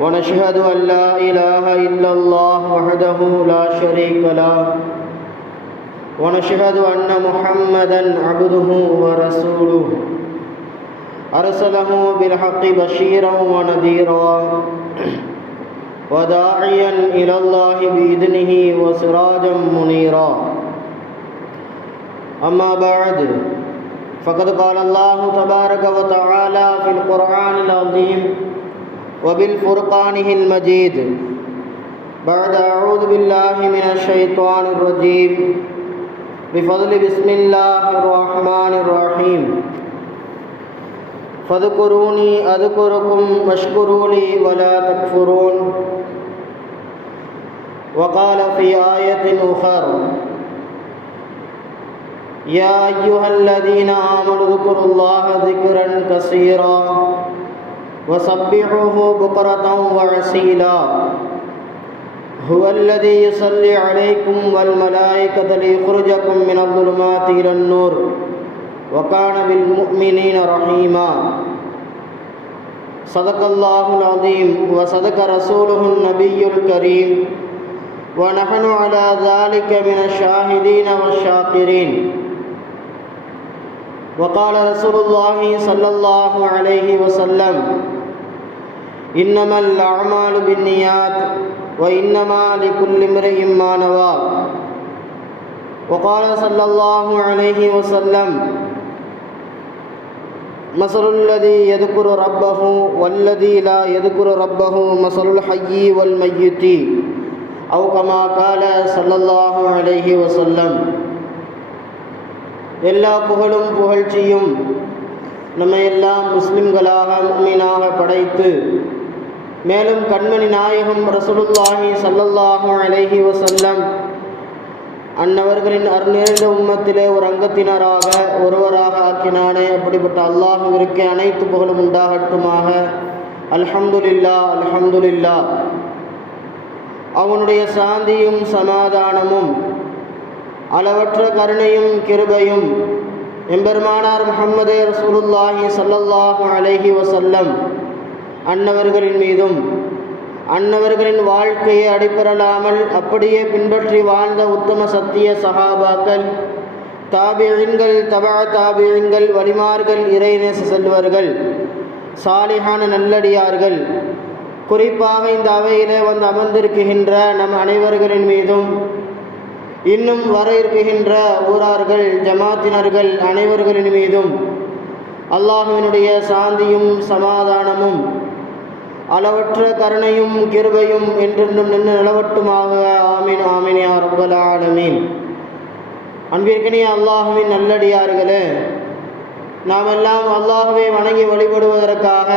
ونشهد أن لا إله إلا الله وحده لا شريك له. ونشهد أن محمدا عبده ورسوله. أرسله بالحق بشيرا ونذيرا. وداعيا إلى الله بإذنه وسراجا منيرا. أما بعد فقد قال الله تبارك وتعالى في القرآن العظيم وبالفرقانه المجيد. بعد أعوذ بالله من الشيطان الرجيم. بفضل بسم الله الرحمن الرحيم. فاذكروني أذكركم واشكروا لي ولا تكفرون. وقال في آية أخرى يا أيها الذين آمنوا اذكروا الله ذكرا كثيرا. وسبحوه بكرة وعسيلا. هو الذي يصلي عليكم والملائكة ليخرجكم من الظلمات إلى النور. وكان بالمؤمنين رحيما. صدق الله العظيم وصدق رسوله النبي الكريم. ونحن على ذلك من الشاهدين والشاكرين. وقال رسول الله صلى الله عليه وسلم إنما الأعمال بالنيات وإنما لكل امرئ ما نوى وقال صلى الله عليه وسلم مثل الذي يذكر ربه والذي لا يذكر ربه مثل الحي والميت أو كما قال صلى الله عليه وسلم எல்லா புகழும் புகழ்ச்சியும் நம்மை எல்லாம் முஸ்லிம்களாக மீனாக படைத்து மேலும் கண்மணி நாயகம் ரசூலுல்லாஹி சல்லல்லாஹு அலைஹி வசல்லம் அன்னவர்களின் அருநிறைந்த உம்மத்திலே ஒரு அங்கத்தினராக ஒருவராக ஆக்கினானே அப்படிப்பட்ட அல்லாஹுவிற்கு அனைத்து புகழும் உண்டாகட்டுமாக. அல்ஹம்துலில்லா அல்ஹம்துலில்லா அவனுடைய சாந்தியும் சமாதானமும் அளவற்ற கருணையும் கிருபையும் எம்பெருமானார் முகமதே ரசூலுல்லாஹி சல்லல்லாஹு அலைஹி வசல்லம் அன்னவர்களின் மீதும் அன்னவர்களின் வாழ்க்கையை அடிப்படலாமல் அப்படியே பின்பற்றி வாழ்ந்த உத்தம சத்திய சகாபாக்கள் தாபியங்கள் தபா தாபியங்கள் வலிமார்கள் இறைநேச செல்வர்கள் சாலிஹான நல்லடியார்கள். குறிப்பாக இந்த அவையிலே வந்து அமர்ந்திருக்கின்ற நம் அனைவர்களின் மீதும் இன்னும் வர இருக்கின்ற ஊரார்கள் ஜமாத்தினர்கள் அனைவர்களின் மீதும் அல்லாஹுவினுடைய சாந்தியும் சமாதானமும் அளவற்ற கருணையும் கிருபையும் என்றென்றும் நின்று நிலவட்டுமாக. ஆமீன் ஆமீன் யா ரப்பல் ஆலமீன். அல்லாஹுவின் நல்லடியார்களே நாம் எல்லாம் அல்லாஹுவை வணங்கி வழிபடுவதற்காக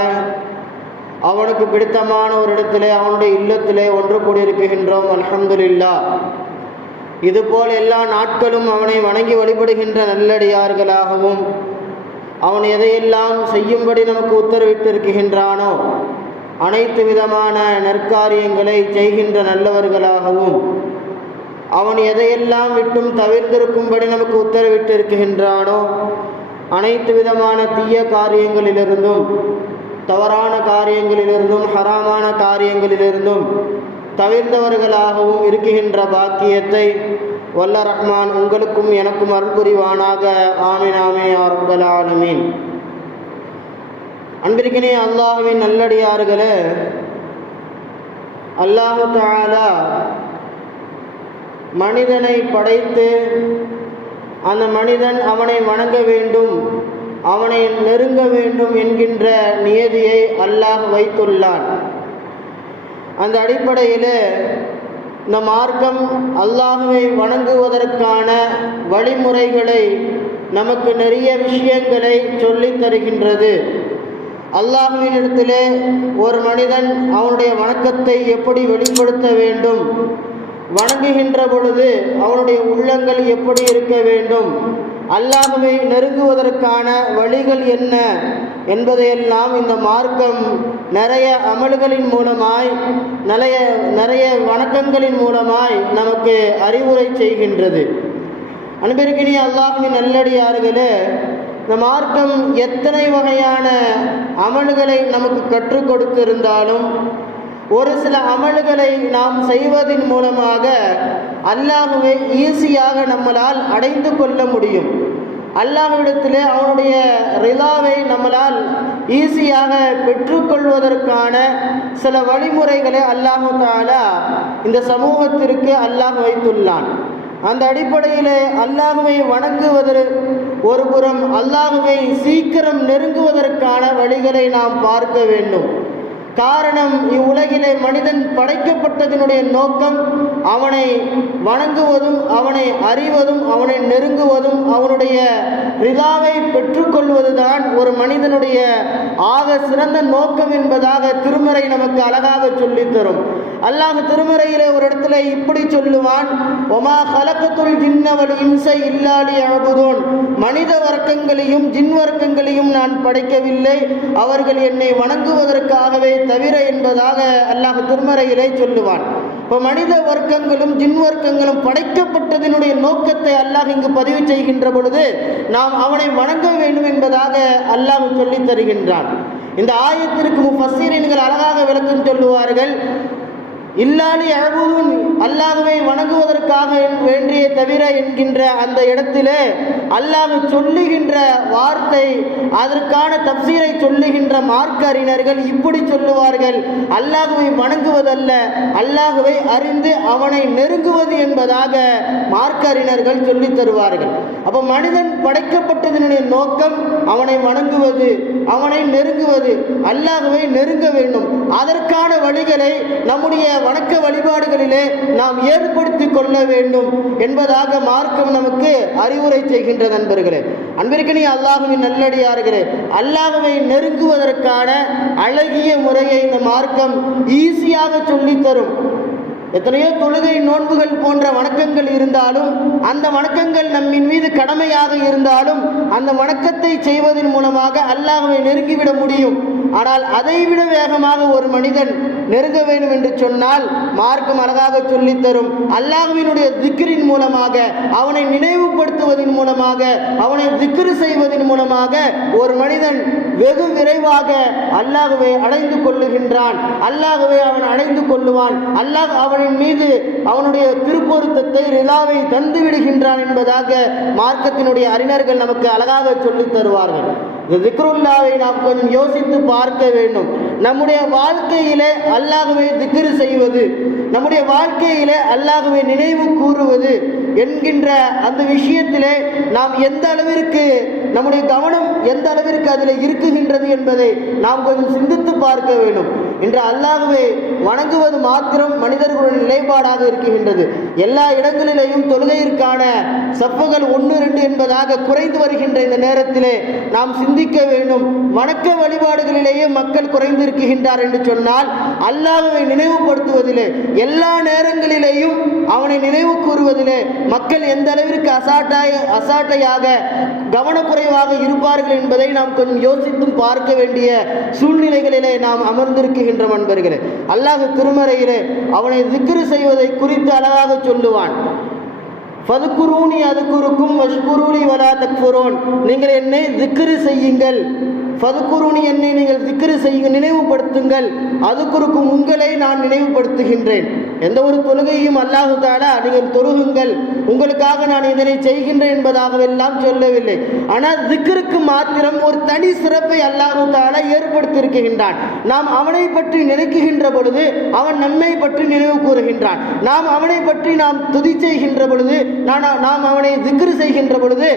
அவனுக்கு பிடித்தமான ஒரு இடத்திலே அவனுடைய இல்லத்திலே ஒன்று கூடியிருக்கின்றோம் அலமதுல்லா இதுபோல் எல்லா நாட்களும் அவனை வணங்கி வழிபடுகின்ற நல்லடியார்களாகவும் அவன் எதையெல்லாம் செய்யும்படி நமக்கு உத்தரவிட்டிருக்கின்றானோ அனைத்து விதமான நற்காரியங்களை செய்கின்ற நல்லவர்களாகவும் அவன் எதையெல்லாம் விட்டும் தவிர்த்திருக்கும்படி நமக்கு உத்தரவிட்டிருக்கின்றானோ அனைத்து விதமான தீய காரியங்களிலிருந்தும் தவறான காரியங்களிலிருந்தும் ஹராமான காரியங்களிலிருந்தும் தவிர்ந்தவர்களாகவும் இருக்குகின்ற பாக்கியத்தை வல்ல ரஹ்மான் உங்களுக்கும் எனக்கும் அருள் புரிவானாக. ஆமின் ஆமே அன்பிற்கினே அல்லாஹுவின் நல்லடியார்களே அல்லாஹு தாலா மனிதனை படைத்து அந்த மனிதன் அவனை வணங்க வேண்டும் அவனை நெருங்க வேண்டும் என்கின்ற நியதியை அல்லாஹ் வைத்துள்ளான். அந்த அடிப்படையில் இந்த மார்க்கம் அல்லாஹுவை வணங்குவதற்கான வழிமுறைகளை நமக்கு நிறைய விஷயங்களை சொல்லித் தருகின்றது. அல்லாஹுவின் இடத்திலே ஒரு மனிதன் அவனுடைய வணக்கத்தை எப்படி வெளிப்படுத்த வேண்டும்? வணங்குகின்ற பொழுது அவனுடைய உள்ளங்கள் எப்படி இருக்க வேண்டும்? அல்லாஹுவை நெருங்குவதற்கான வழிகள் என்ன என்பதையெல்லாம் இந்த மார்க்கம் நிறைய அமல்களின் மூலமாய் நிறைய நிறைய வணக்கங்களின் மூலமாய் நமக்கு அறிவுரை செய்கின்றது. அன்பிற்கினி அல்லாஹுவின் நல்லடியார்களே இந்த மார்க்கம் எத்தனை வகையான அமல்களை நமக்கு கற்றுக் கொடுத்திருந்தாலும் ஒரு சில அமல்களை நாம் செய்வதன் மூலமாக அல்லாஹுவை ஈஸியாக நம்மளால் அடைந்து கொள்ள முடியும். அல்லாஹ்விடத்திலே அவனுடைய ரிலாவை நம்மளால் ஈஸியாக பெற்றுக்கொள்வதற்கான சில வழிமுறைகளை அல்லாஹு தாலா இந்த சமூகத்திற்கு அல்லாஹ் வைத்துள்ளான். அந்த அடிப்படையிலே அல்லாஹுவை வணங்குவதற்கு ஒரு புறம் அல்லாஹுவை சீக்கிரம் நெருங்குவதற்கான வழிகளை நாம் பார்க்க வேண்டும். காரணம் இவ்வுலகிலே மனிதன் படைக்கப்பட்டதனுடைய நோக்கம் அவனை வணங்குவதும் அவனை அறிவதும் அவனை நெருங்குவதும் அவனுடைய ரிதாவை பெற்றுக்கொள்வதுதான் ஒரு மனிதனுடைய ஆக சிறந்த நோக்கம் என்பதாக திருமறை நமக்கு அழகாக சொல்லித்தரும் அல்லாஹ் திருமறையிலே ஒரு இடத்துல இப்படி சொல்லுவான் ஒமா கலக்கத்துள் ஜின்னவள் இம்சை இல்லாடி அழகுதோன் மனித வர்க்கங்களையும் ஜின் வர்க்கங்களையும் நான் படைக்கவில்லை. அவர்கள் என்னை வணங்குவதற்காகவே தவிர என்பதாக அல்லாஹ் திருமறையிலே சொல்லுவான். இப்போ மனித வர்க்கங்களும் ஜின் வர்க்கங்களும் படைக்கப்பட்டதனுடைய நோக்கத்தை அல்லாஹ் இங்கு பதிவு செய்கின்ற பொழுது நாம் அவனை வணங்க வேண்டும் என்பதாக அல்லாஹ் சொல்லித் தருகின்றான். இந்த ஆயத்திற்கு முஃபஸ்ஸீரீன்கள் அழகாக விளக்கம் சொல்லுவார்கள். இல்லாலி அழகுதுன் அல்லாஹுவை வணங்குவதற்காக வேண்டிய தவிர என்கின்ற அந்த இடத்திலே அல்லாஹ் சொல்லுகின்ற வார்த்தை அதற்கான தப்சீரை சொல்லுகின்ற மார்க்க அறிஞர்கள் இப்படி சொல்லுவார்கள். அல்லாஹுவை வணங்குவதல்ல அல்லாஹுவை அறிந்து அவனை நெருங்குவது என்பதாக மார்க்க அறிஞர்கள் சொல்லித் தருவார்கள். அப்போ மனிதன் படைக்கப்பட்டதனுடைய நோக்கம் அவனை வணங்குவது. அவனை நெருங்குவது அல்லாஹுவை நெருங்க வேண்டும். அதற்கான வழிகளை நம்முடைய வணக்க வழிபாடுகளிலே நாம் ஏற்படுத்தி கொள்ள வேண்டும் என்பதாக மார்க்கம் நமக்கு அறிவுரை செய்கின்ற நண்பர்களே அன்பிற்கனி அல்லாஹுவின் நல்லடியார்களே அல்லாஹுவை நெருங்குவதற்கான அழகிய முறையை இந்த மார்க்கம் ஈஸியாக சொல்லித்தரும். எத்தனையோ தொழுகை நோன்புகள் போன்ற வணக்கங்கள் இருந்தாலும் அந்த வணக்கங்கள் நம்மின் மீது கடமையாக இருந்தாலும் அந்த வணக்கத்தை செய்வதன் மூலமாக அல்லாஹுவை நெருங்கிவிட முடியும். ஆனால் அதைவிட வேகமாக ஒரு மனிதன் நெருங்க வேண்டும் என்று சொன்னால் மார்க்கம் அழகாக சொல்லித் தரும் அல்லாஹுவினுடைய திக்ரின் மூலமாக அவனை நினைவுபடுத்துவதன் மூலமாக அவனை திக்ரு செய்வதன் மூலமாக ஒரு மனிதன் வெகு விரைவாக அல்லாஹுவை அடைந்து கொள்ளுகின்றான். அல்லாஹுவை அவன் அடைந்து கொள்ளுவான். அல்லாஹ் அவனின் மீது அவனுடைய திருப்பொருத்தத்தை ரிலாவை தந்து விடுகின்றான் என்பதாக மார்க்கத்தினுடைய அறிஞர்கள் நமக்கு அழகாக சொல்லித் தருவார்கள். இந்த திக்ருல்லாவை நாம் கொஞ்சம் யோசித்து பார்க்க வேண்டும். நம்முடைய வாழ்க்கையிலே அல்லாகவே திக்ரு செய்வது நம்முடைய வாழ்க்கையிலே அல்லாகவே நினைவு கூறுவது என்கின்ற அந்த விஷயத்திலே நாம் எந்த அளவிற்கு நம்முடைய கவனம் எந்த அளவிற்கு அதில் இருக்குகின்றது என்பதை நாம் கொஞ்சம் சிந்தித்து பார்க்க வேண்டும். இன்று அல்லாஹுவை வணங்குவது மாத்திரம் மனிதர்களுடைய நிலைப்பாடாக இருக்கின்றது. எல்லா இடங்களிலேயும் தொழுகையிற்கான சப்புகள் ஒன்று ரெண்டு என்பதாக குறைந்து வருகின்ற இந்த நேரத்திலே நாம் சிந்திக்க வேண்டும். வணக்க வழிபாடுகளிலேயே மக்கள் குறைந்திருக்கின்றார் என்று சொன்னால் அல்லாஹுவை நினைவுபடுத்துவதிலே எல்லா நேரங்களிலேயும் அவனை நினைவு கூறுவதிலே மக்கள் எந்த அளவிற்கு அசாட்டாய அசாட்டையாக கவனக்குறைவாக இருப்பார்கள் என்பதை நாம் கொஞ்சம் யோசித்தும் பார்க்க வேண்டிய சூழ்நிலைகளிலே நாம் அமர்ந்திருக்கின்ற அன்பர்களே அல்லாஹ் திருமறையிலே அவனை திக்ரு செய்வதை குறித்து அழகாக சொல்லுவான். ஃபதுக்குரூனி அதுக்குருக்கும் வஷ்குரூனி வலா தக்ஃபுரோன். நீங்கள் என்னை திக்ரு செய்யுங்கள். பதுக்குருணி என்னை நீங்கள் திக்ரு செய்ய நினைவுபடுத்துங்கள். அதுக்குறுக்கும் உங்களை நான் நினைவுபடுத்துகின்றேன். எந்த ஒரு தொழுகையும் அல்லாஹு தாலா நீங்கள் தொழுகுங்கள். உங்களுக்காக நான் இதனை செய்கின்றேன் என்பதாகவெல்லாம் சொல்லவில்லை. ஆனால் திக்ருக்கு மாத்திரம் ஒரு தனி சிறப்பை அல்லாஹு தாலா ஏற்படுத்தியிருக்கின்றான். நாம் அவனை பற்றி நினைக்குகின்ற பொழுது அவன் நன்மை பற்றி நினைவு கூறுகின்றான். நாம் அவனை பற்றி நாம் துதி செய்கின்ற பொழுது நான் நாம் அவனை திக்ரு செய்கின்ற பொழுது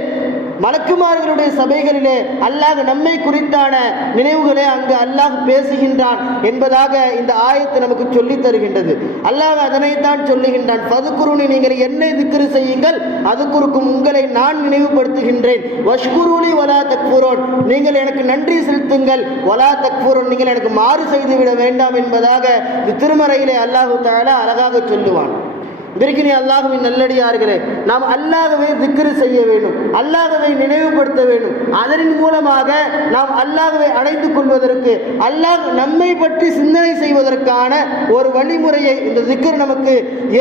மலக்குமார்களுடைய சபைகளிலே அல்லாஹ் நம்மை குறித்தான நினைவுகளை அங்கு அல்லாஹ் பேசுகின்றான் என்பதாக இந்த ஆயத்தை நமக்கு சொல்லித் தருகின்றது. அல்லாஹ் அதனைத்தான் சொல்லுகின்றான் பதுக்குருணி நீங்கள் என்னை திக்ரு செய்யுங்கள் அதுக்குறுக்கும் உங்களை நான் நினைவுபடுத்துகின்றேன். வஷ்குருளி வலா தக்பூரோன் நீங்கள் எனக்கு நன்றி செலுத்துங்கள். வலா தக்பூரோன் நீங்கள் எனக்கு மாறு செய்துவிட வேண்டாம் என்பதாக இந்த திருமறையிலே அல்லாஹு தாலா அழகாக சொல்லுவான். விருக்கினி அல்லாஹுவின் நல்லடியார்களே நாம் அல்லாஹவை திக்ரு செய்ய வேண்டும் அல்லாதவை நினைவுபடுத்த வேண்டும். அதனின் மூலமாக நாம் அல்லாஹவை அடைந்து கொள்வதற்கு அல்லாஹ் நம்மை பற்றி சிந்தனை செய்வதற்கான ஒரு வழிமுறையை இந்த திக்ர் நமக்கு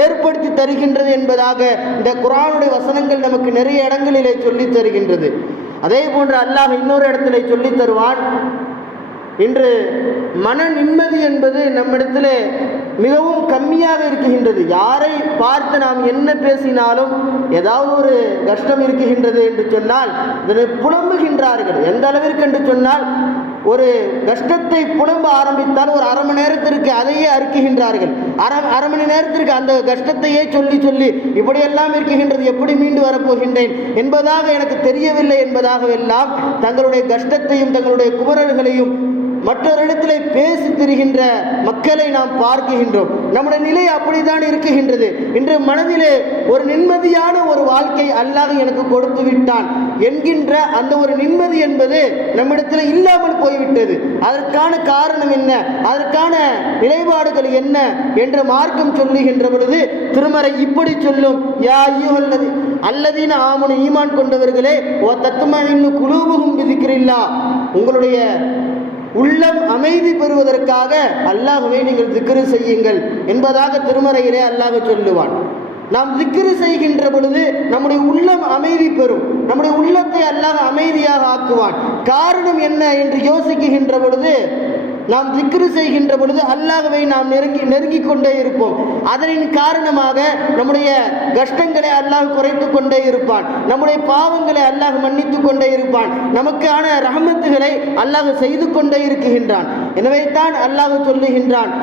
ஏற்படுத்தி தருகின்றது என்பதாக இந்த குரானுடைய வசனங்கள் நமக்கு நிறைய இடங்களிலே சொல்லித் தருகின்றது. அதே போன்று அல்லாஹ் இன்னொரு இடத்திலே சொல்லித் தருவான் இன்று மன நிம்மதி என்பது நம்மிடத்திலே மிகவும் கம்மியாக இருக்குகின்றது யாரை பார்த்து நாம் என்ன பேசினாலும் ஏதாவது ஒரு கஷ்டம் இருக்குகின்றது என்று சொன்னால் இதனை புலம்புகின்றார்கள். எந்த அளவிற்கு என்று சொன்னால் ஒரு கஷ்டத்தை புலம்ப ஆரம்பித்தால் ஒரு அரை மணி நேரத்திற்கு அதையே அறுக்குகின்றார்கள் அரை அரை மணி நேரத்திற்கு அந்த கஷ்டத்தையே சொல்லி சொல்லி இப்படியெல்லாம் இருக்குகின்றது எப்படி மீண்டு வரப்போகின்றேன் என்பதாக எனக்கு தெரியவில்லை என்பதாகவெல்லாம் தங்களுடைய கஷ்டத்தையும் தங்களுடைய குமரல்களையும் மற்றொரிடத்திலே பேசி திரிகின்ற மக்களை நாம் பார்க்கின்றோம் நம்முடைய நிலை அப்படித்தான் இருக்குகின்றது. இன்று மனதிலே ஒரு நிம்மதியான ஒரு வாழ்க்கை அல்லாஹ் எனக்கு கொடுத்து விட்டான் என்கின்ற அந்த ஒரு நிம்மதி என்பது நம்மிடத்தில் இல்லாமல் போய்விட்டது. அதற்கான காரணம் என்ன? அதற்கான நிலைப்பாடுகள் என்ன? என்ற மார்க்கம் சொல்லுகின்ற பொழுது திருமறை இப்படி சொல்லும். யா ஐயோல்லது அல்லதீன ஆமனு ஈமான் கொண்டவர்களே ஓ தத்தும இன்னும் குழுவுகும் விதிக்கிறீல்லா உங்களுடைய உள்ளம் அமைதி பெறுவதற்காக அல்லாஹுவை நீங்கள் திக்ரு செய்யுங்கள் என்பதாக திருமறையிலே அல்லாஹ் சொல்லுவான். நாம் திக்ரு செய்கின்ற பொழுது நம்முடைய உள்ளம் அமைதி பெறும். நம்முடைய உள்ளத்தை அல்லாஹ் அமைதியாக ஆக்குவான். காரணம் என்ன என்று யோசிக்குகின்ற பொழுது நாம் திக்ரு செய்கின்ற பொழுது அல்லாஹவை நாம் நெருங்கி நெருங்கி கொண்டே இருப்போம். அதனின் காரணமாக நம்முடைய கஷ்டங்களை அல்லாஹ் குறைத்து கொண்டே இருப்பான். நம்முடைய பாவங்களை அல்லாஹ் மன்னித்து கொண்டே இருப்பான். நமக்கான ரஹமத்துகளை அல்லாஹ் செய்து கொண்டே இருக்குகின்றான் எனவே தான் அல்லாஹ் சொல்லுகின்றான்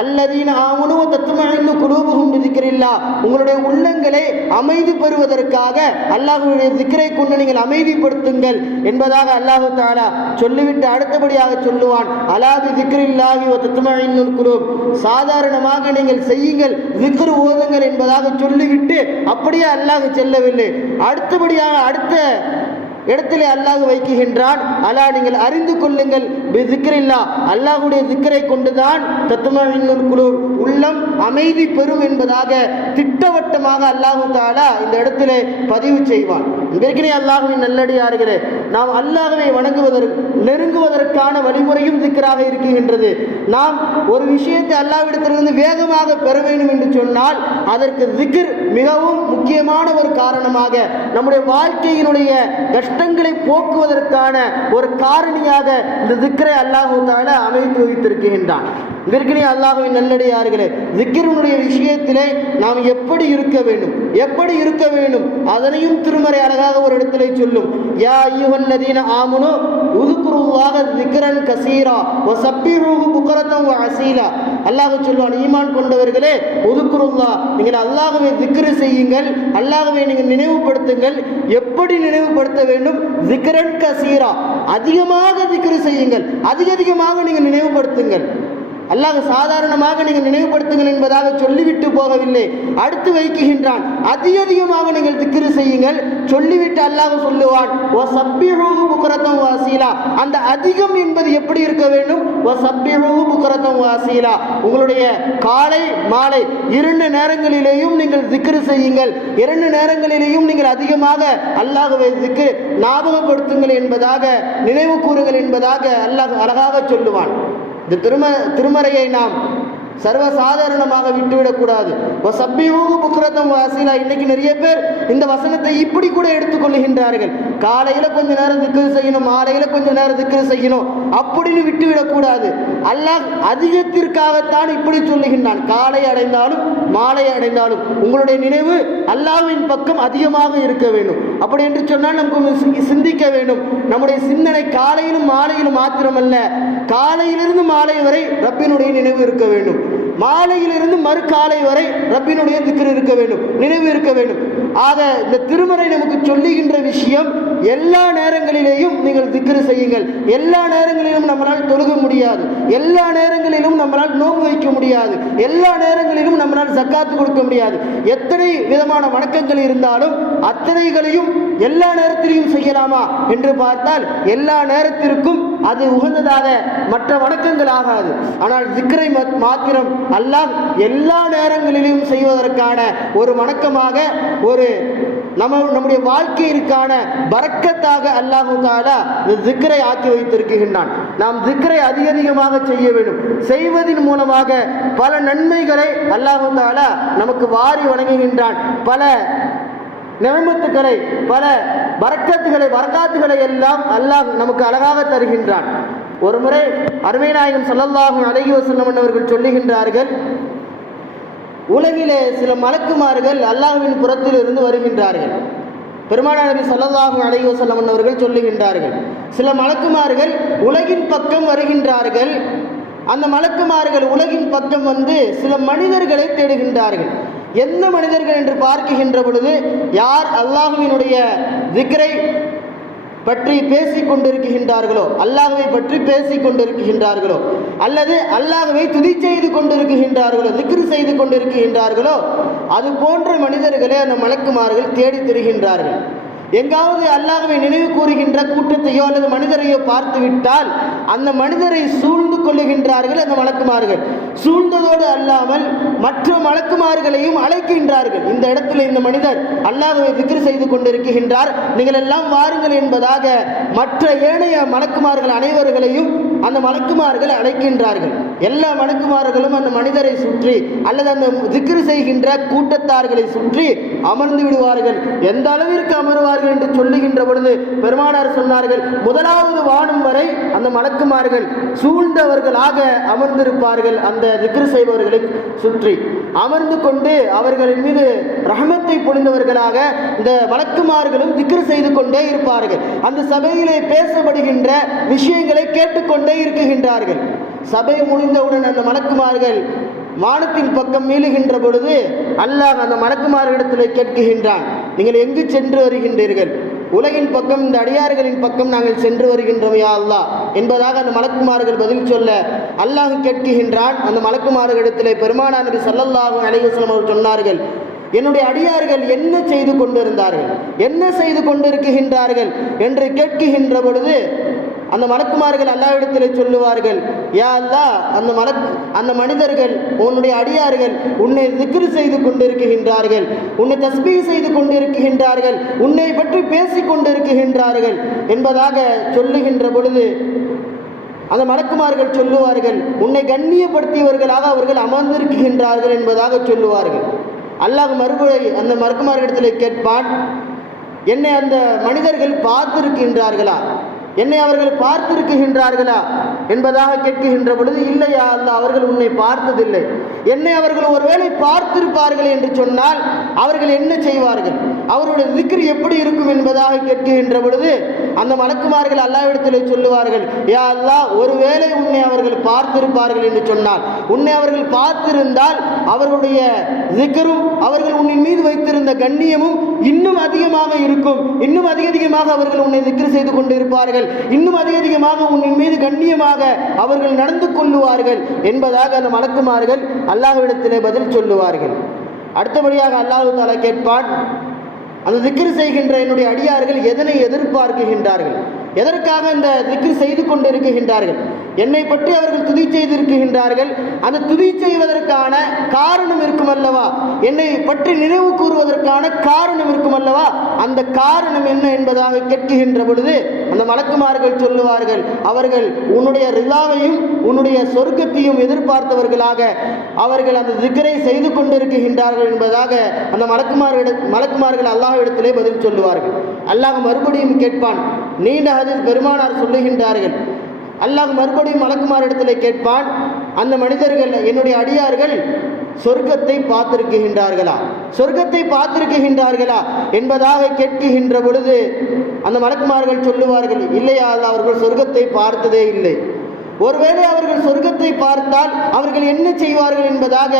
அல்லதீன ஆமனு தத்துமழிந்து குலூபுகும் விதிக்கிறில்லா உங்களுடைய உள்ளங்களை அமைதி பெறுவதற்காக அல்லாஹுடைய திக்கரை கொண்டு நீங்கள் அமைதிப்படுத்துங்கள் என்பதாக அல்லாஹு தாலா சொல்லிவிட்டு அடுத்தபடியாக சொல்லுவான். அலாது திக்ரில்லாஹி வ தத்துமழிந்துல் சாதாரணமாக நீங்கள் செய்யுங்கள் திக்ரு ஓதுங்கள் என்பதாக சொல்லிவிட்டு அப்படியே அல்லாஹ் செல்லவில்லை. அடுத்தபடியாக அடுத்த இடத்திலே அல்லாஹ் வைக்குகின்றான். அலா நீங்கள் அறிந்து கொள்ளுங்கள். திக்ரில்லா. அல்லாஹுடைய திக்கரை கொண்டுதான் தத்துமின் குழு உள்ளம் அமைதி பெறும் என்பதாக திட்டவட்டமாக அல்லாஹு தாலா இந்த இடத்திலே பதிவு செய்வான். ஏற்கனவே அல்லாஹுவின் நல்லடியார்களே நாம் அல்லாஹுவை வணங்குவதற்கு நெருங்குவதற்கான வழிமுறையும் திக்கராக இருக்குகின்றது நாம் ஒரு விஷயத்தை அல்லாவிடத்திலிருந்து வேகமாக பெற வேண்டும் என்று சொன்னால் அதற்கு திக்ர் மிகவும் முக்கியமான ஒரு காரணமாக நம்முடைய வாழ்க்கையினுடைய கஷ்டங்களை போக்குவதற்கான ஒரு காரணியாக இந்த திக்கரை அல்லாஹூ தாலா அமைத்து வைத்திருக்கின்றான். இதற்கினே அல்லாஹுவின் நல்லடியார்களே திக்கிரனுடைய விஷயத்திலே நாம் எப்படி இருக்க வேண்டும்? எப்படி இருக்க வேண்டும்? அதனையும் திருமறை அழகாக ஒரு இடத்திலே சொல்லும். யா ஐயுவல்லதீன ஆமுனோ உதுக்குருவாக திக்ரன் கசீரா ஒ சப்பிஹூஹு புக்கரத்தம் ஓ அசீலா. அல்லாஹ் சொல்லுவான் ஈமான் கொண்டவர்களே ஒதுக்குருல்லா நீங்கள் அல்லாஹ்வை திக்ரு செய்யுங்கள் அல்லாஹ்வை நீங்கள் நினைவுபடுத்துங்கள். எப்படி நினைவுபடுத்த வேண்டும்? திக்ரன் கசீரா அதிகமாக திக்ரு செய்யுங்கள் அதிக அதிகமாக நீங்கள் நினைவுபடுத்துங்கள். அல்லாஹ் சாதாரணமாக நீங்கள் நினைவுபடுத்துங்கள் என்பதாக சொல்லிவிட்டு போகவில்லை. அடுத்து வைக்குகின்றான் அதிக அதிகமாக நீங்கள் திக்கிரு செய்யுங்கள் சொல்லிவிட்டு அல்லாஹ் சொல்லுவான் ஓ சப்பிஹூஹு புக்கரத்தம் வாசீலா. அந்த அதிகம் என்பது எப்படி இருக்க வேண்டும்? ஓ சப்பிஹூஹு புக்கரத்தம் வாசீலா. உங்களுடைய காலை மாலை இரண்டு நேரங்களிலேயும் நீங்கள் திக்கிரு செய்யுங்கள். இரண்டு நேரங்களிலேயும் நீங்கள் அதிகமாக அல்லாஹுவை திக்கு ஞாபகப்படுத்துங்கள் என்பதாக நினைவு கூறுங்கள் என்பதாக அல்லாஹ் அழகாக சொல்லுவான். இந்த திரும திருமறையை நாம் சர்வசாதாரணமாக விட்டுவிடக்கூடாது. சப்பியூகு புக்ரத்தம் வாசிலா. இன்னைக்கு நிறைய பேர் இந்த வசனத்தை இப்படி கூட எடுத்துக்கொள்ளுகின்றார்கள். காலையில் கொஞ்ச நேரம் திக்ரு செய்யணும் மாலையில் கொஞ்ச நேரம் திக்ரு செய்யணும். அப்படின்னு விட்டுவிடக்கூடாது. அல்லாஹ் அதிகத்திற்காகத்தான் இப்படி சொல்லுகின்றான். காலை அடைந்தாலும் மாலை அடைந்தாலும் உங்களுடைய நினைவு அல்லாஹ்வின் பக்கம் அதிகமாக இருக்க வேண்டும். அப்படி என்று சொன்னால் நமக்கு சிந்திக்க வேண்டும். நம்முடைய சிந்தனை காலையிலும் மாலையிலும் மாத்திரமல்ல. காலையிலிருந்து மாலை வரை ரப்பினுடைய நினைவு இருக்க வேண்டும். மாலையிலிருந்து மறுக்காலை வரை ரப்பினுடைய திக்கிற இருக்க வேண்டும். நினைவு இருக்க வேண்டும். ஆக இந்த திருமறை நமக்கு சொல்லுகின்ற விஷயம் எல்லா நேரங்களிலேயும் நீங்கள் திக்ரு செய்யுங்கள். எல்லா நேரங்களிலும் நம்மளால் தொழுக முடியாது. எல்லா நேரங்களிலும் நம்மளால் நோன்பு வைக்க முடியாது. எல்லா நேரங்களிலும் நம்மளால் சக்காத்து கொடுக்க முடியாது. எத்தனை விதமான வணக்கங்கள் இருந்தாலும் அத்தனைகளையும் எல்லா நேரத்திலையும் செய்யலாமா என்று பார்த்தால் எல்லா நேரத்திற்கும் அது உகந்ததாக மற்ற வணக்கங்கள் ஆகாது. ஆனால் திக்ரை மாத்திரம் அல்லாஹ் எல்லா நேரங்களிலும் செய்வதற்கான ஒரு வணக்கமாக ஒரு நம்ம நம்முடைய வாழ்க்கையிற்கான பறக்கத்தாக அல்லாஹு தாலா இந்த திக்ரை ஆக்கி வைத்திருக்கின்றான். நாம் திக்ரை அதிக அதிகமாக செய்ய வேண்டும். செய்வதன் மூலமாக பல நன்மைகளை அல்லாஹு தாலா நமக்கு வாரி வழங்குகின்றான். பல நியமத்துக்களை பல வரக்கத்துகளை வரக்காத்துகளை எல்லாம் அல்லாஹ் நமக்கு அழகாக தருகின்றான். ஒரு முறை அருமை நாயகம் சல்லல்லாஹும் அழகி வசல்லம் அவர்கள் சொல்லுகின்றார்கள் உலகிலே சில மலக்குமார்கள் அல்லாஹுவின் புறத்தில் இருந்து வருகின்றார்கள். பெருமானா நபி சல்லல்லாஹு அலைஹி வஸல்லம் அவர்கள் சொல்லுகின்றார்கள் சில மலக்குமார்கள் உலகின் பக்கம் வருகின்றார்கள். அந்த மலக்குமார்கள் உலகின் பக்கம் வந்து சில மனிதர்களை தேடுகின்றார்கள். எந்த மனிதர்கள் என்று பார்க்கின்ற பொழுது யார் அல்லாஹுவினுடைய திக்ரை பற்றி பேசிக் கொண்டிருக்கின்றார்களோ அல்லாஹுவை பற்றி பேசிக் கொண்டிருக்கின்றார்களோ அல்லது அல்லாஹுவை துதி செய்து கொண்டிருக்கின்றார்களோ? திக்ரு செய்து கொண்டிருக்கின்றார்களோ? அது போன்ற மனிதர்களை அந்த மலக்குமார்கள் தேடி திரிகின்றார்கள். எங்காவது அல்லாஹ்வை நினைவு கூறுகின்ற கூட்டத்தையோ அல்லது மனிதரையோ பார்த்து விட்டால் அந்த மனிதரை சூழ்ந்து கொள்ளுகின்றார்கள் அந்த மலக்குமார்கள். சூழ்ந்ததோடு அல்லாமல் மற்ற மலக்குமார்களையும் அழைக்கின்றார்கள். இந்த இடத்துல இந்த மனிதர் அல்லாஹவை திக்ரு செய்து கொண்டிருக்கின்றார். நீங்கள் எல்லாம் வாருங்கள் என்பதாக மற்ற ஏனைய மலக்குமார்கள் அனைவர்களையும் அந்த மலக்குமார்கள் அழைக்கின்றார்கள். எல்லா மணக்குமார்களும் அந்த மனிதரை சுற்றி அல்லது அந்த திக்ரு செய்கின்ற கூட்டத்தார்களை சுற்றி அமர்ந்து விடுவார்கள். எந்த அளவிற்கு அமர்வார்கள் என்று சொல்லுகின்ற பொழுது பெருமானார் சொன்னார்கள் முதலாவது வானம் வரை அந்த மணக்குமார்கள் சூழ்ந்தவர்களாக அமர்ந்திருப்பார்கள் அந்த திக்ரு செய்பவர்களை சுற்றி. அமர்ந்து கொண்டு அவர்களின் மீது ரஹமத்தை பொழிந்தவர்களாக இந்த வழக்குமார்களும் திக்ரு செய்து கொண்டே இருப்பார்கள். அந்த சபையிலே பேசப்படுகின்ற விஷயங்களை கேட்டுக்கொண்டே இருக்குகின்றார்கள் சபை முடிந்தவுடன் அந்த மலக்குமார்கள் வானத்தின் பக்கம் மீளுகின்ற பொழுது அல்லாஹ் அந்த மலக்குமார்களிடத்தில் கேட்குகின்றான். நீங்கள் எங்கு சென்று வருகின்றீர்கள்? உலகின் பக்கம் இந்த அடியார்களின் பக்கம் நாங்கள் சென்று வருகின்றோம் யா அல்லாஹ். என்பதாக அந்த மலக்குமார்கள் பதில் சொல்ல அல்லாஹ் கேட்குகின்றான். அந்த மலக்குமார்களிடத்திலே பெருமானா நபி ஸல்லல்லாஹு அலைவசலம் வஸல்லம் அவர்கள் சொன்னார்கள் என்னுடைய அடியார்கள் என்ன செய்து கொண்டிருந்தார்கள்? என்ன செய்து கொண்டிருக்கின்றார்கள்? என்று கேட்குகின்ற பொழுது அந்த மலக்குமார்கள் அல்லாவிடத்தில் சொல்லுவார்கள் யா அல்லாஹ் அந்த மலக் அந்த மனிதர்கள் உன்னுடைய அடியார்கள் உன்னை திக்ரு செய்து கொண்டிருக்கின்றார்கள் உன்னை தஸ்பீ செய்து கொண்டிருக்கின்றார்கள் உன்னை பற்றி பேசிக் கொண்டிருக்கின்றார்கள் என்பதாக சொல்லுகின்ற பொழுது அந்த மலக்குமார்கள் சொல்லுவார்கள் உன்னை கண்ணியப்படுத்தியவர்களாக அவர்கள் அமர்ந்திருக்கின்றார்கள் என்பதாக சொல்லுவார்கள். அல்லாஹ் மறுபடி அந்த மலக்குமார்களிடத்தில் கேட்பான் என்னை அந்த மனிதர்கள் பார்த்திருக்கின்றார்களா? என்னை அவர்கள் பார்த்திருக்குகின்றார்களா என்பதாக கேட்கின்ற பொழுது இல்லையா அல்ல அவர்கள் உன்னை பார்த்ததில்லை. என்னை அவர்கள் ஒருவேளை பார்த்திருப்பார்கள் என்று சொன்னால் அவர்கள் என்ன செய்வார்கள்? அவருடைய திக்ர் எப்படி இருக்கும் என்பதாக கேட்கின்ற பொழுது அந்த மலக்குமார்கள் அல்லாவிடத்தில் சொல்லுவார்கள் யா அல்லா ஒருவேளை உன்னை அவர்கள் பார்த்திருப்பார்கள் என்று சொன்னால் உன்னை அவர்கள் பார்த்திருந்தால் அவர்களுடைய திக்ரும் அவர்கள் உன்னின் மீது வைத்திருந்த கண்ணியமும் இன்னும் அதிகமாக இருக்கும். இன்னும் அதிக அதிகமாக அவர்கள் உன்னை திக்ரு செய்து கொண்டிருப்பார்கள். இன்னும் அதிக அதிகமாக உன்னின் மீது கண்ணியமாக அவர்கள் நடந்து கொள்ளுவார்கள் என்பதாக அந்த மலக்குமார்கள் அல்லாஹ்விடத்திலே பதில் சொல்லுவார்கள். அடுத்தபடியாக அல்லாஹு தாலா கேட்பான் அந்த திக்கர் செய்கின்ற என்னுடைய அடியார்கள் எதனை எதிர்பார்க்குகின்றார்கள் எதற்காக இந்த திக்ரு செய்து கொண்டிருக்கின்றார்கள்? என்னை பற்றி அவர்கள் துதி செய்திருக்கின்றார்கள். அந்த துதி செய்வதற்கான காரணம் இருக்கும் அல்லவா என்னை பற்றி நினைவு கூறுவதற்கான காரணம் இருக்கும் அல்லவா அந்த காரணம் என்ன என்பதாக கேட்குகின்ற பொழுது அந்த மலக்குமார்கள் சொல்லுவார்கள் அவர்கள் உன்னுடைய ரிலாவையும் உன்னுடைய சொர்க்கத்தையும் எதிர்பார்த்தவர்களாக அவர்கள் அந்த திக்கரை செய்து கொண்டிருக்கின்றார்கள் என்பதாக அந்த மலக்குமார்களிட மலக்குமார்கள் அல்லாஹ் இடத்திலே பதில் சொல்லுவார்கள். அல்லாஹ் மறுபடியும் கேட்பான் நீண்ட அதில் பெருமானார் சொல்லுகின்றார்கள். அல்லாஹ் மறுபடியும் மலக்குமார் இடத்துல கேட்பான் அந்த மனிதர்கள் என்னுடைய அடியார்கள் சொர்க்கத்தை பார்த்திருக்குகின்றார்களா சொர்க்கத்தை பார்த்திருக்குகின்றார்களா என்பதாக கேட்குகின்ற பொழுது அந்த மலக்குமார்கள் சொல்லுவார்கள் இல்லையா அல்ல அவர்கள் சொர்க்கத்தை பார்த்ததே இல்லை. ஒருவேளை அவர்கள் சொர்க்கத்தை பார்த்தால் அவர்கள் என்ன செய்வார்கள் என்பதாக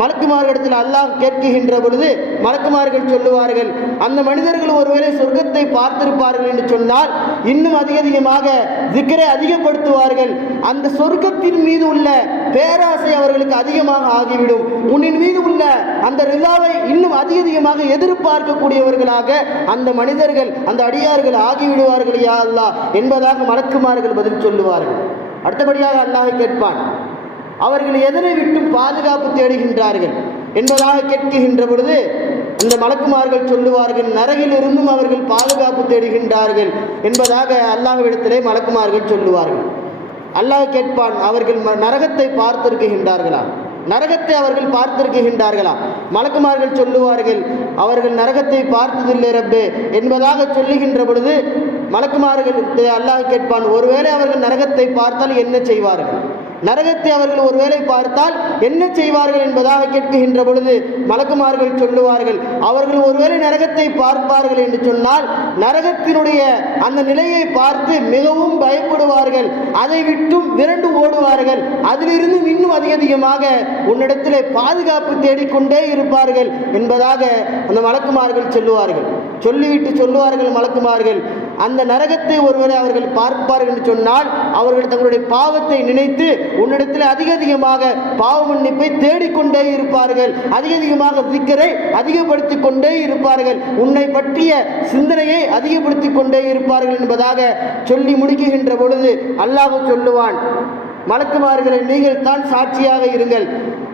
மலக்குமார்களிடத்தில் அல்லாஹ் கேட்குகின்ற பொழுது மலக்குமார்கள் சொல்லுவார்கள் அந்த மனிதர்கள் ஒருவேளை சொர்க்கத்தை பார்த்திருப்பார்கள் என்று சொன்னால் இன்னும் அதிக அதிகமாக திக்கரை அதிகப்படுத்துவார்கள். அந்த சொர்க்கத்தின் மீது உள்ள பேராசை அவர்களுக்கு அதிகமாக ஆகிவிடும். உன்னின் மீது உள்ள அந்த ரிலாவை இன்னும் அதிக அதிகமாக எதிர்பார்க்கக்கூடியவர்களாக அந்த மனிதர்கள் அந்த அடியார்கள் ஆகிவிடுவார்கள் யா அல்லாஹ் என்பதாக மலக்குமார்கள் பதில் சொல்லுவார்கள். அடுத்தபடியாக அல்லாஹ் கேட்பான் அவர்கள் எதனை விட்டும் பாதுகாப்பு தேடுகின்றார்கள் என்பதாக கேட்கின்ற பொழுது அந்த மலக்குமார்கள் சொல்லுவார்கள் நரகிலிருந்தும் அவர்கள் பாதுகாப்பு தேடுகின்றார்கள் என்பதாக அல்லாஹ்விடத்திலே மலக்குமார்கள் சொல்லுவார்கள். அல்லாஹ் கேட்பான் அவர்கள் ம- நரகத்தை பார்த்திருக்கின்றார்களா? நரகத்தை அவர்கள் பார்த்திருக்கின்றார்களா? மலக்குமார்கள் சொல்லுவார்கள் அவர்கள் நரகத்தை பார்த்ததில்லை ரப்பே என்பதாக சொல்லுகின்ற பொழுது மலக்குமார்கள் அல்லாஹ் கேட்பான் ஒருவேளை அவர்கள் நரகத்தை பார்த்தால் என்ன செய்வார்கள்? நரகத்தை அவர்கள் ஒருவேளை பார்த்தால் என்ன செய்வார்கள் என்பதாக கேட்கின்ற பொழுது மலக்குமார்கள் சொல்லுவார்கள் அவர்கள் ஒருவேளை நரகத்தை பார்ப்பார்கள் என்று சொன்னால் நரகத்தினுடைய அந்த நிலையை பார்த்து மிகவும் பயப்படுவார்கள் அதை விட்டும் விரண்டு ஓடுவார்கள் அதிலிருந்து இன்னும் அதிக அதிகமாக உன்னிடத்திலே பாதுகாப்பு தேடிக்கொண்டே இருப்பார்கள் என்பதாக அந்த மலக்குமார்கள் சொல்லுவார்கள். சொல்லிவிட்டு சொல்லுவார்கள் மலக்குமார்கள் அந்த நரகத்தை ஒருவரை அவர்கள் பார்ப்பார்கள் என்று சொன்னால் அவர்கள் தங்களுடைய பாவத்தை நினைத்து உன்னிடத்தில் அதிக அதிகமாக பாவ மன்னிப்பை தேடிக்கொண்டே இருப்பார்கள். அதிக அதிகமாக சிக்கரை அதிகப்படுத்திக் கொண்டே இருப்பார்கள். உன்னை பற்றிய சிந்தனையை அதிகப்படுத்திக் கொண்டே இருப்பார்கள் என்பதாக சொல்லி முடிக்குகின்ற பொழுது அல்லாஹ் சொல்லுவான் மலக்குமார்களை நீங்கள் தான் சாட்சியாக இருங்கள்.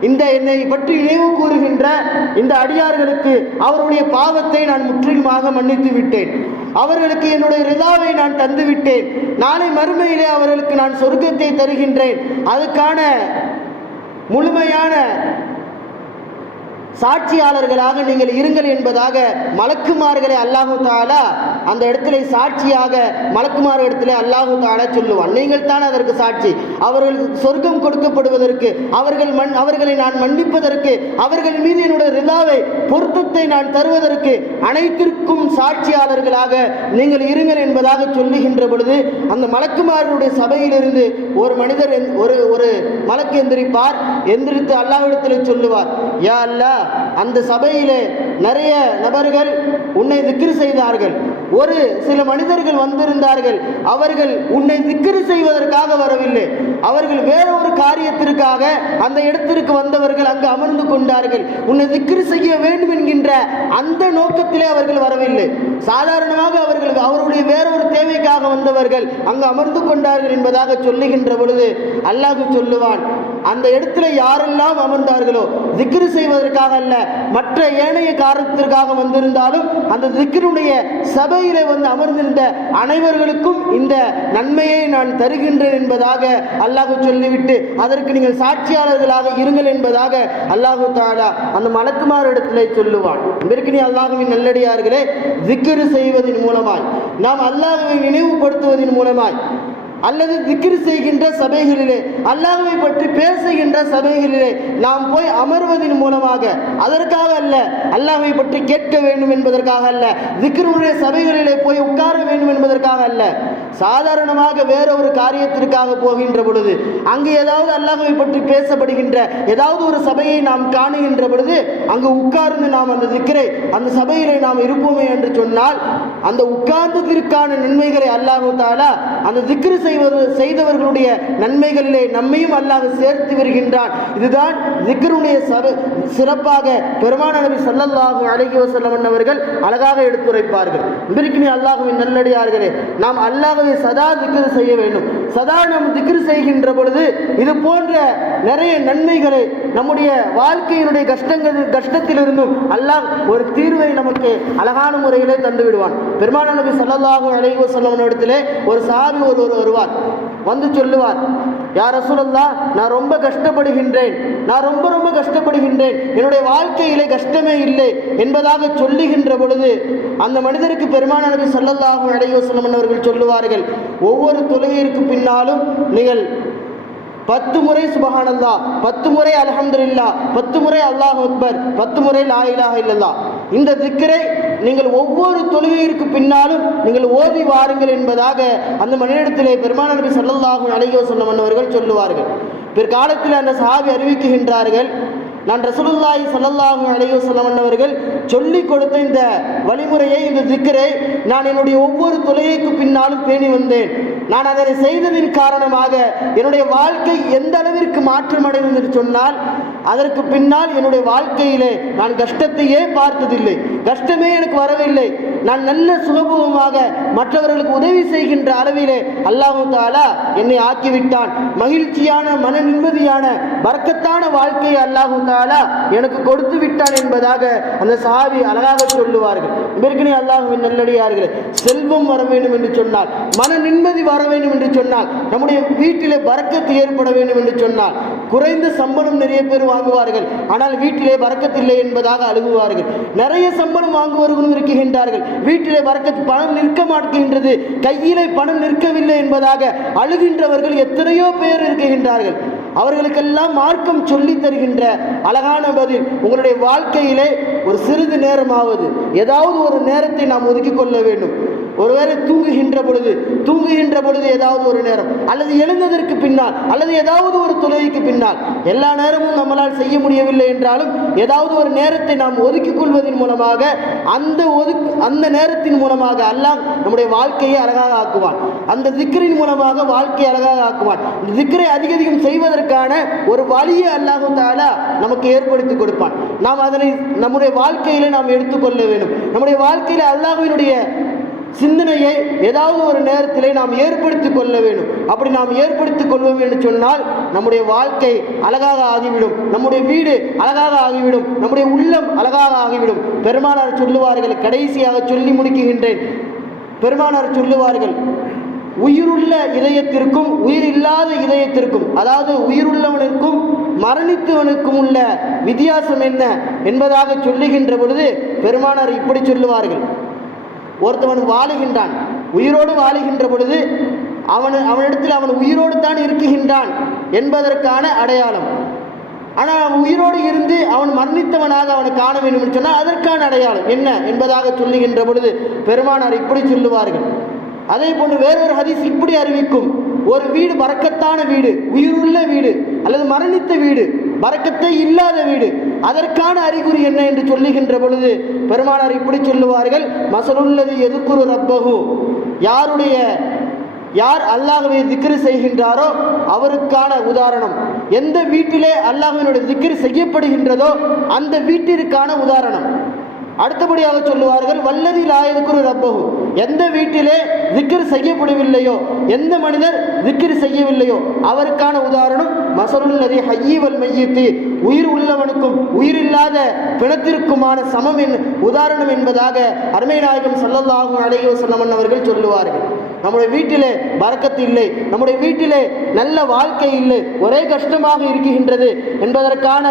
இந்த என்னை பற்றி நினைவு கூறுகின்ற இந்த அடியார்களுக்கு அவருடைய பாவத்தை நான் முற்றிலுமாக மன்னித்து விட்டேன். அவர்களுக்கு என்னுடைய ரிதாவை நான் தந்துவிட்டேன். நாளை மறுமையிலே அவர்களுக்கு நான் சொர்க்கத்தை தருகின்றேன். அதுக்கான முழுமையான சாட்சியாளர்களாக நீங்கள் இருங்கள் என்பதாக மலக்குமார்களை அல்லாஹு தாலா அந்த இடத்துல சாட்சியாக மலக்குமார் இடத்துல அல்லாஹு தாலா சொல்லுவான். நீங்கள் தான் அதற்கு சாட்சி. அவர்களுக்கு சொர்க்கம் கொடுக்கப்படுவதற்கு அவர்கள் மண் அவர்களை நான் மன்னிப்பதற்கு அவர்கள் மீது என்னுடைய ரிதாவை பொருத்தத்தை நான் தருவதற்கு அனைத்திற்கும் சாட்சியாளர்களாக நீங்கள் இருங்கள் என்பதாக சொல்லுகின்ற பொழுது அந்த மலக்குமார்களுடைய சபையிலிருந்து ஒரு மனிதர் எந்- ஒரு ஒரு மலக்கு எந்திரிப்பார். எந்திரித்து அல்லாஹ்விடத்தில் சொல்லுவார் யா அல்லா அந்த சபையிலே நிறைய நபர்கள் உன்னை திக்ரு செய்தார்கள். ஒரு சில மனிதர்கள் வந்திருந்தார்கள். அவர்கள் உன்னை திக்ரு செய்வதற்காக வரவில்லை. அவர்கள் வேற ஒரு காரியத்திற்காக அந்த இடத்திற்கு வந்தவர்கள் அங்கு அமர்ந்து கொண்டார்கள். உன்னை திக்ரு செய்ய வேண்டும் என்கின்ற அந்த நோக்கத்திலே அவர்கள் வரவில்லை. சாதாரணமாக அவர்கள் அவருடைய வேற ஒரு தேவைக்காக வந்தவர்கள் அங்கு அமர்ந்து கொண்டார்கள் என்பதாக சொல்லுகின்ற பொழுது அல்லாஹ் சொல்லுவான் அந்த இடத்துல யாரெல்லாம் அமர்ந்தார்களோ திக்ரு செய்வதற்காக அல்ல மற்ற ஏனைய காரணத்திற்காக வந்திருந்தாலும் அந்த திக்ருடைய சபையில வந்து அமர்ந்திருந்த அனைவர்களுக்கும் இந்த நன்மையை நான் தருகின்றேன் என்பதாக அல்லாஹு சொல்லிவிட்டு அதற்கு நீங்கள் சாட்சியாளர்களாக இருங்கள் என்பதாக அல்லாஹு தாலா அந்த மலக்குமார் இடத்திலே சொல்லுவான். இதற்கு நீ அல்லாஹுவின் நல்லடியார்களே திக்ரு செய்வதன் மூலமாய் நாம் அல்லாஹுவை நினைவுபடுத்துவதன் மூலமாய் அல்லது திக்ரு செய்கின்ற சபைகளிலே அல்லாஹுவை பற்றி பேசுகின்ற சபைகளிலே நாம் போய் அமர்வதன் மூலமாக அதற்காக அல்ல அல்லாஹுவை பற்றி கேட்க வேண்டும் என்பதற்காக அல்ல திக்ருடைய சபைகளிலே போய் உட்கார வேண்டும் என்பதற்காக அல்ல. சாதாரணமாக வேற ஒரு காரியத்திற்காக போகின்ற பொழுது அங்கு ஏதாவது அல்லாஹவை பற்றி பேசப்படுகின்ற ஏதாவது ஒரு சபையை நாம் காணுகின்ற பொழுது அங்கு உட்கார்ந்து நாம் அந்த திக்கரை அந்த சபையிலே நாம் இருப்போமே என்று சொன்னால் அந்த உட்கார்ந்ததற்கான நன்மைகளை அல்லாஹு தாலா அந்த திக்ரு செய்வது செய்தவர்களுடைய நன்மைகளிலே நம்மையும் அல்லாஹ் சேர்த்து வருகின்றான். இதுதான் திக்ருடைய சபை சிறப்பாக பெருமான நபி சல்லல்லாஹு அலைஹி வஸல்லம் அவர்கள் அழகாக எடுத்துரைப்பார்கள். இன்றைக்கு அல்லாஹுவின் நல்லடியார்களே நாம் அல்லாஹ்வை சதா திக்ரு செய்ய வேண்டும். சதா நாம் திக்ரு செய்கின்ற பொழுது இது போன்ற நிறைய நன்மைகளை நம்முடைய வாழ்க்கையினுடைய கஷ்டங்கள் கஷ்டத்திலிருந்தும் அல்லாஹ் ஒரு தீர்வை நமக்கு அழகான முறையிலே தந்து விடுவான். பெருமாள் நபி சல்லாஹூ அலைஹி இடத்திலே ஒரு சாபி ஒருவர் வருவார். வந்து சொல்லுவார் யார் ரசூலல்லா நான் ரொம்ப கஷ்டப்படுகின்றேன். நான் ரொம்ப ரொம்ப கஷ்டப்படுகின்றேன். என்னுடைய வாழ்க்கையிலே கஷ்டமே இல்லை என்பதாக சொல்லுகின்ற பொழுது அந்த மனிதருக்கு பெருமான நபி ஸல்லல்லாஹு அலைஹி அவர்கள் சொல்லுவார்கள் ஒவ்வொரு தொழுகையிற்கு பின்னாலும் நீங்கள் பத்து முறை சுபஹானல்லா பத்து முறை அல்ஹம்துலில்லா பத்து முறை அல்லாஹ் அக்பர் பத்து முறை லா இலாஹ இல்லல்லா இந்த திக்கரை நீங்கள் ஒவ்வொரு தொழுகையிற்கு பின்னாலும் நீங்கள் ஓதி வாருங்கள் என்பதாக அந்த மனிதத்திலே பெருமானபி நபி ஸல்லல்லாஹு சொன்ன மன்னவர்கள் சொல்லுவார்கள். பிற்காலத்தில் அந்த சாவி அறிவிக்குகின்றார்கள் நான் ரசூலுல்லாஹி சல்லல்லாஹு அலைஹி வஸல்லம் அவர்கள் சொல்லிக் கொடுத்த இந்த வழிமுறையை இந்த திக்கரை நான் என்னுடைய ஒவ்வொரு தொலைக்கு பின்னாலும் பேணி வந்தேன். நான் அதனை செய்ததின் காரணமாக என்னுடைய வாழ்க்கை எந்த அளவிற்கு மாற்றம் அடைந்தது சொன்னால் அதற்கு பின்னால் என்னுடைய வாழ்க்கையிலே நான் கஷ்டத்தையே பார்த்ததில்லை. கஷ்டமே எனக்கு வரவில்லை. நான் நல்ல சுகபோகமாக மற்றவர்களுக்கு உதவி செய்கின்ற அளவிலே அல்லாஹு தாலா என்னை ஆக்கிவிட்டான். மகிழ்ச்சியான மன நிம்மதியான பறக்கத்தான வாழ்க்கையை அல்லாஹு தாலா எனக்கு கொடுத்து விட்டான் என்பதாக அந்த சாவி அழகாக சொல்லுவார்கள். இதற்கனே அல்லாஹுவின் நல்லடியார்களே செல்வம் வர வேண்டும் என்று சொன்னால் மன நிம்மதி வர வேண்டும் என்று சொன்னால் நம்முடைய வீட்டிலே பறக்கத்து ஏற்பட வேண்டும் என்று சொன்னால் குறைந்த சம்பளம் நிறைய பேர் வாங்குவார்கள். ஆனால் வீட்டிலே பறக்கத்தில்லை என்பதாக அழுகுவார்கள். நிறைய சம்பளம் வாங்குவவர்களும் இருக்கின்றார்கள். வீட்டிலே வரக்கத்து பணம் நிற்க மாட்டுகின்றது. கையிலே பணம் நிற்கவில்லை என்பதாக அழுகின்றவர்கள் எத்தனையோ பேர் இருக்கின்றார்கள். அவர்களுக்கெல்லாம் மார்க்கம் சொல்லி தருகின்ற அழகான பதில் உங்களுடைய வாழ்க்கையிலே ஒரு சிறிது நேரமாவது ஏதாவது ஒரு நேரத்தை நாம் ஒதுக்கி கொள்ள வேண்டும். ஒருவேளை தூங்குகின்ற பொழுது தூங்குகின்ற பொழுது ஏதாவது ஒரு நேரம் அல்லது எழுந்ததற்கு பின்னால் அல்லது ஏதாவது ஒரு தொழுகைக்கு பின்னால் எல்லா நேரமும் நம்மளால் செய்ய முடியவில்லை என்றாலும் ஏதாவது ஒரு நேரத்தை நாம் ஒதுக்கிக் கொள்வதன் மூலமாக அந்த ஒதுக்கு அந்த நேரத்தின் மூலமாக அல்லாஹ் நம்முடைய வாழ்க்கையை அழகாக ஆக்குவான். அந்த திக்கரின் மூலமாக வாழ்க்கையை அழகாக ஆக்குவான். இந்த திக்கரை அதிக அதிகம் செய்வதற்கான ஒரு வழியை அல்லாஹு தாலா நமக்கு ஏற்படுத்தி கொடுப்பான். நாம் அதனை நம்முடைய வாழ்க்கையில நாம் எடுத்துக்கொள்ள வேண்டும். நம்முடைய வாழ்க்கையில அல்லாஹ்வினுடைய சிந்தனையை ஏதாவது ஒரு நேரத்திலே நாம் ஏற்படுத்திக் கொள்ள வேண்டும். அப்படி நாம் ஏற்படுத்திக் கொள்வோம் என்று சொன்னால் நம்முடைய வாழ்க்கை அழகாக ஆகிவிடும். நம்முடைய வீடு அழகாக ஆகிவிடும். நம்முடைய உள்ளம் அழகாக ஆகிவிடும். பெருமானார் சொல்லுவார்கள் கடைசியாக சொல்லி முடிக்குகின்றேன் பெருமானார் சொல்லுவார்கள் உயிருள்ள இதயத்திற்கும் உயிர் இல்லாத இதயத்திற்கும் அதாவது உயிருள்ளவனுக்கும் மரணித்தவனுக்கும் உள்ள வித்தியாசம் என்ன என்பதாக சொல்லுகின்ற பொழுது பெருமானார் இப்படி சொல்லுவார்கள். ஒருத்தவன் வாழுகின்றான் உயிரோடு வாழுகின்ற பொழுது அவன் அவனிடத்தில் அவன் உயிரோடு தான் இருக்குகின்றான் என்பதற்கான அடையாளம். ஆனால் அவன் உயிரோடு இருந்து அவன் மரணித்தவனாக அவனை காண வேண்டும் என்று சொன்னால் அதற்கான அடையாளம் என்ன என்பதாக சொல்லுகின்ற பொழுது பெருமானார் இப்படி சொல்லுவார்கள். அதே போன்று வேறொரு ஹதீஸ் இப்படி அறிவிக்கும். ஒரு வீடு பறக்கத்தான வீடு உயிருள்ள வீடு அல்லது மரணித்த வீடு வரக்கத்தை இல்லாத வீடு. அதற்கான அறிகுறி என்ன என்று சொல்லுகின்ற பொழுது பெருமானார் இப்படி சொல்லுவார்கள் மசலுள்ளது எதுக்குரு ரப்பகு யாருடைய யார் அல்லாஹுவை திக்ரு செய்கின்றாரோ அவருக்கான உதாரணம். எந்த வீட்டிலே அல்லாஹுவினுடைய திக்ரு செய்யப்படுகின்றதோ அந்த வீட்டிற்கான உதாரணம். அடுத்தபடியாக சொல்லுவார்கள் வல்லதி லாயதுக்குரு ரப்பகு எந்த வீட்டிலே திக்ர் செய்யப்படவில்லையோ எந்த மனிதர் திக்ர் செய்யவில்லையோ அவருக்கான உதாரணம் மசருல்லதி ஹையீவல் மையத்து. உயிர் உள்ளவனுக்கும் உயிர் இல்லாத பிணத்திற்குமான சமம் என் உதாரணம் என்பதாக அருமை நாயகம் சல்லல்லாஹு அழகிய சொன்னமன் அவர்கள் சொல்லுவார்கள். நம்முடைய வீட்டிலே பறக்கத்து இல்லை நம்முடைய வீட்டிலே நல்ல வாழ்க்கை இல்லை ஒரே கஷ்டமாக இருக்கின்றது என்பதற்கான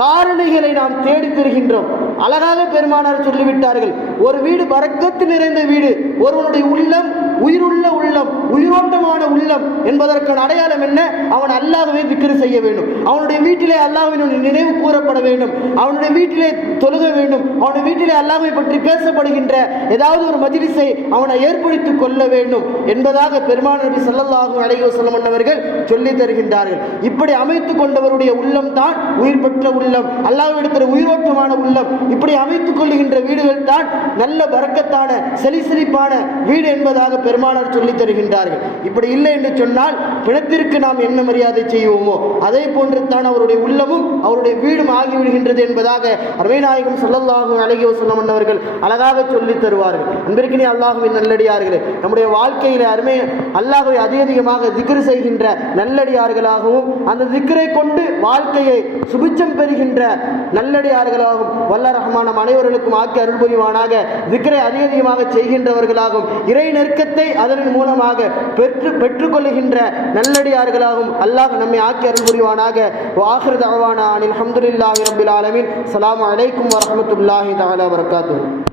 காரணிகளை நாம் தேடி தருகின்றோம். அழகாக பெருமானார் சொல்லிவிட்டார்கள். ஒரு வீடு பறக்கத்து நிறைந்த வீடு. ஒருவனுடைய உள்ளம் உயிருள்ள உள்ளம் உயிரோட்டமான உள்ளம் என்பதற்கான அடையாளம் என்ன? அவன் அல்லாதவை திக்ரு செய்ய வேண்டும். அவனுடைய வீட்டிலே அல்லாவின் நினைவு கூறப்பட வேண்டும். அவனுடைய வீட்டிலே தொழுக வேண்டும். அவனுடைய வீட்டிலே அல்லாஹ்வை பற்றி பேசப்படுகின்ற ஏதாவது ஒரு மஜ்லிஸை அவனை ஏற்படுத்திக் கொள்ள வேண்டும் என்பதாக பெருமான நபி ஸல்லல்லாஹு அலைஹி வஸல்லம் அவர்கள் சொல்லி தருகின்றார்கள். இப்படி அமைத்துக் கொண்டவருடைய உள்ளம் தான் உயிர் பெற்ற உள்ளம் அல்லாவிடத்தில் உயிரோட்டமான உள்ளம். இப்படி அமைத்துக் கொள்ளுகின்ற வீடுகள் தான் நல்ல வரக்கத்தான செலிசெலிப்பான வீடு என்பதாக பெருமானார் சொல்லித் தருகின்றார்கள். இப்படி இல்லை என்று சொன்னால் பிணத்திற்கு நாம் என்ன மரியாதை செய்வோமோ அதே போன்று தான் அவருடைய உள்ளமும் அவருடைய வீடும் ஆகிவிடுகின்றது என்பதாக அருமைநாயகம் சொல்லல்லாஹு அழகிய வசல்லம் அவர்கள் அழகாக சொல்லித் தருவார்கள். அன்பிற்கினே அல்லாஹுவின் நல்லடியார்களே நம்முடைய வாழ்க்கையில் அருமை அல்லாஹுவை அதிகமாக திக்ரு செய்கின்ற நல்லடியார்களாகவும் அந்த திக்ரை கொண்டு வாழ்க்கையை சுபிச்சம் பெறுகின்ற நல்லடியார்களாகவும் வல்ல ரஹ்மானம் அனைவர்களுக்கும் ஆக்கி அருள் புரிவானாக திக்ரை அதிகமாக செய்கின்றவர்களாகவும் இறை நெருக்கத்தை அதன் மூலமாக பெற்று பெற்றுக்கொள்கின்ற நல்லடியார்களாகவும் அல்லாஹ் நம்மை ஆக்கி அருள் புரிவானாக. வாஹிர் தவானா அனில் அஹமதுல்லாஹி ரபில் ஆலமின். அலைக்கும் வரமத்துல்லாஹி தாலா வரகாத்து